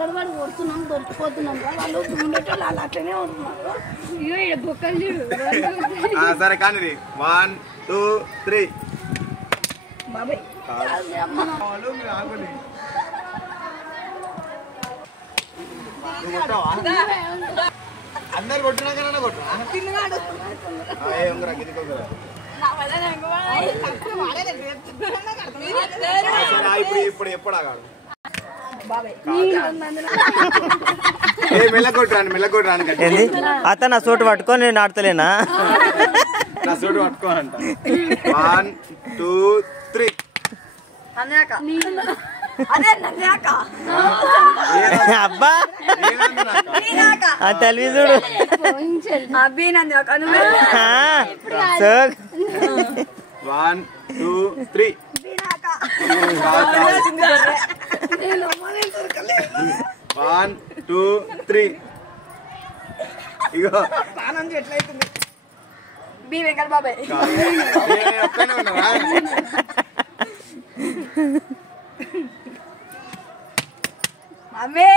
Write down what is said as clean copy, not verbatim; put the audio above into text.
పగడబడి కొడుతున్నాం దొరికిపోతున్నాం వాళ్ళు ఉండేటోళ్ళు వాళ్ళు అట్లనే ఉంటున్నారు. అయ్యో ఇక్కడ బొక్కలు చూడు. సరే కానీ 1 2 3 బాబాయ్ అందరు కొట్టినాకన్నా కొట్టరా ఇప్పుడు ఎప్పుడు ఆగాడు మెల్లగొట్టరాని అతను నా సోటు పట్టుకొని నేను ఆడతలేనా? నా సోటు పట్టుకోనంట. 1 2 3 అబ్బా తెలివి చూడు. 1 2 3 1 2 3 ఇగో ఎట్లయితుంది బి వెంకట బాబాయ్ అమ్మే